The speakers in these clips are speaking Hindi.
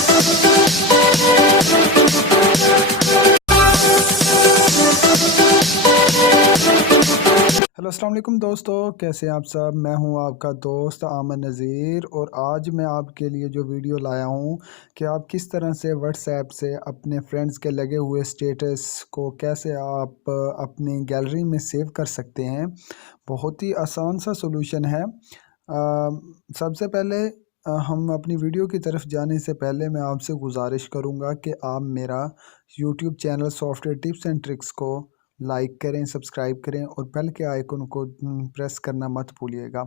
हेलो अस्सलाम वालेकुम दोस्तों, कैसे हैं आप सब। मैं हूं आपका दोस्त आमन नज़ीर और आज मैं आपके लिए जो वीडियो लाया हूं कि आप किस तरह से व्हाट्सएप से अपने फ्रेंड्स के लगे हुए स्टेटस को कैसे आप अपनी गैलरी में सेव कर सकते हैं। बहुत ही आसान सा सॉल्यूशन है। सबसे पहले हम अपनी वीडियो की तरफ जाने से पहले मैं आपसे गुजारिश करूंगा कि आप मेरा YouTube channel software tips and tricks को लाइक करें, सब्सक्राइब करें और बेल के आइकन को प्रेस करना मत भूलिएगा।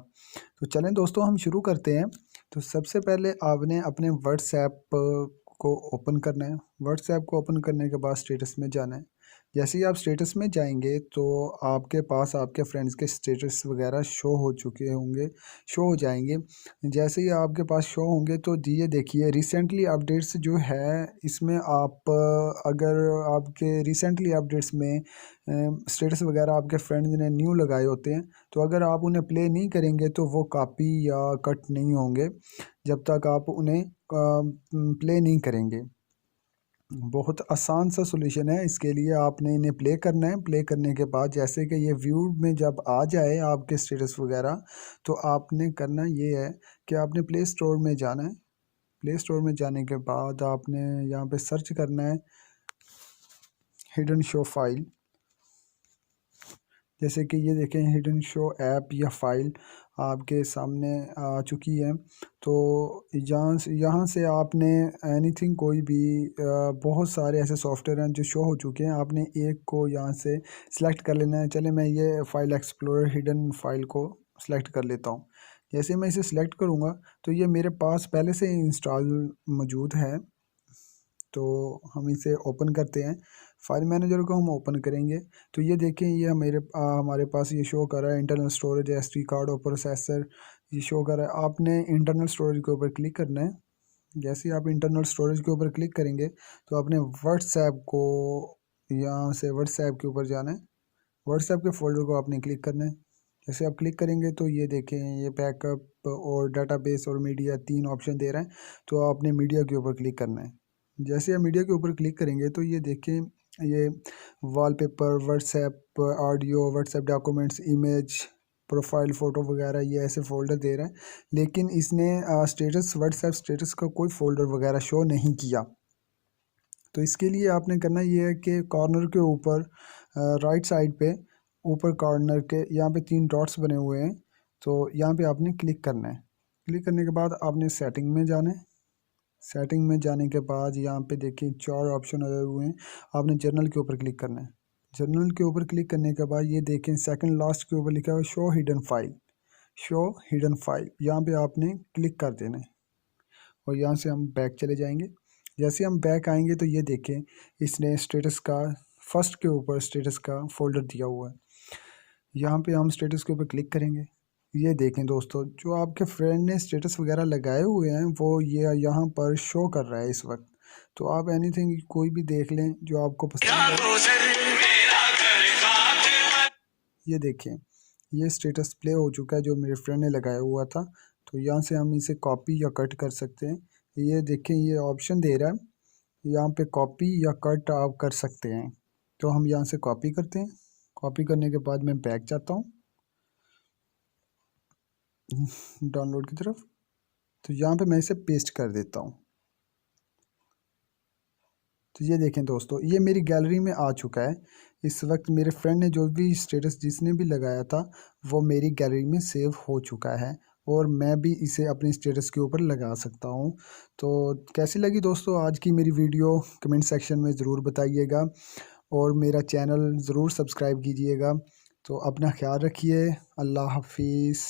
तो चलें दोस्तों, हम शुरू करते हैं। तो सबसे पहले आपने अपने व्हाट्सएप को ओपन करना है। व्हाट्सएप को ओपन करने के बाद स्टेटस में जाना है। जैसे ही आप स्टेटस में जाएंगे तो आपके पास आपके फ्रेंड्स के स्टेटस वगैरह शो हो चुके होंगे, शो हो जाएंगे। जैसे ही आपके पास शो होंगे तो ये देखिए रिसेंटली अपडेट्स जो है इसमें आप अगर आपके रिसेंटली अपडेट्स में स्टेटस वगैरह आपके फ्रेंड्स ने न्यू लगाए होते हैं तो अगर आप उन्हें प्ले नहीं करेंगे तो वो कॉपी या कट नहीं होंगे जब तक आप उन्हें प्ले नहीं करेंगे। बहुत आसान सा सॉल्यूशन है। इसके लिए आपने इन्हें प्ले करना है। प्ले करने के बाद जैसे कि ये व्यू में जब आ जाए आपके स्टेटस वगैरह तो आपने करना ये है कि आपने प्ले स्टोर में जाना है। प्ले स्टोर में जाने के बाद आपने यहाँ पे सर्च करना है हिडन शो फाइल। जैसे कि ये देखें हिडन शो ऐप या फाइल आपके सामने आ चुकी है। तो यहाँ से आपने एनीथिंग कोई भी बहुत सारे ऐसे सॉफ्टवेयर हैं जो शो हो चुके हैं। आपने एक को यहाँ से सिलेक्ट कर लेना है। चले मैं ये फाइल एक्सप्लोरर हिडन फाइल को सिलेक्ट कर लेता हूँ। जैसे मैं इसे सिलेक्ट करूँगा तो ये मेरे पास पहले से इंस्टॉल मौजूद है। तो हम इसे ओपन करते हैं। फाइल मैनेजर को हम ओपन करेंगे तो ये देखें ये हमारे पास ये शो कर रहा है इंटरनल स्टोरेज एसडी कार्ड और प्रोसेसर ये शो कर रहा है। आपने इंटरनल स्टोरेज के ऊपर क्लिक करना है। जैसे ही आप इंटरनल स्टोरेज के ऊपर क्लिक करेंगे तो आपने व्हाट्सएप को यहाँ से व्हाट्सएप के ऊपर जाना है। व्हाट्सएप के फोल्डर को आपने क्लिक करना है। जैसे आप क्लिक करेंगे तो ये देखें ये बैकअप और डाटाबेस और मीडिया तीन ऑप्शन दे रहा है। तो आपने मीडिया के ऊपर क्लिक करना है। जैसे आप मीडिया के ऊपर क्लिक करेंगे तो ये देखें ये wallpaper, WhatsApp audio, WhatsApp documents, image, profile photo वगैरह ये ऐसे फ़ोल्डर दे रहा है। लेकिन इसने स्टेटस व्हाट्सएप स्टेटस का कोई फ़ोल्डर वगैरह शो नहीं किया। तो इसके लिए आपने करना ये है कि कॉर्नर के ऊपर राइट साइड पे ऊपर कॉर्नर के यहाँ पे तीन डॉट्स बने हुए हैं। तो यहाँ पे आपने क्लिक करना है। क्लिक करने के बाद आपने सेटिंग में जाना है। सेटिंग में जाने के बाद यहाँ पे देखिए चार ऑप्शन आए हुए हैं। आपने जर्नल के ऊपर क्लिक करना है। जर्नल के ऊपर क्लिक करने के बाद ये देखें सेकंड लास्ट के ऊपर लिखा हुआ है show hidden file. Show hidden file यहाँ पे आपने क्लिक कर देना है और यहाँ से हम बैक चले जाएंगे। जैसे हम बैक आएंगे तो ये देखें इसने स्टेटस का फर्स्ट के ऊपर स्टेटस का फोल्डर दिया हुआ है। यहाँ पे हम स्टेटस के ऊपर क्लिक करेंगे। ये देखें दोस्तों जो आपके फ्रेंड ने स्टेटस वगैरह लगाए हुए हैं वो ये यहाँ पर शो कर रहा है इस वक्त। तो आप एनीथिंग कोई भी देख लें जो आपको पसंद है। ये देखें ये स्टेटस प्ले हो चुका है जो मेरे फ्रेंड ने लगाया हुआ था। तो यहाँ से हम इसे कॉपी या कट कर सकते हैं। ये देखें ये ऑप्शन दे रहा है यहाँ पे कॉपी या कट आप कर सकते हैं। तो हम यहाँ से कॉपी करते हैं। कॉपी करने के बाद मैं बैक जाता हूँ डाउनलोड की तरफ। तो यहाँ पे मैं इसे पेस्ट कर देता हूँ। तो ये देखें दोस्तों ये मेरी गैलरी में आ चुका है। इस वक्त मेरे फ्रेंड ने जो भी स्टेटस जिसने भी लगाया था वो मेरी गैलरी में सेव हो चुका है और मैं भी इसे अपने स्टेटस के ऊपर लगा सकता हूँ। तो कैसी लगी दोस्तों आज की मेरी वीडियो कमेंट सेक्शन में ज़रूर बताइएगा और मेरा चैनल ज़रूर सब्सक्राइब कीजिएगा। तो अपना ख्याल रखिए। अल्लाह हाफिज़।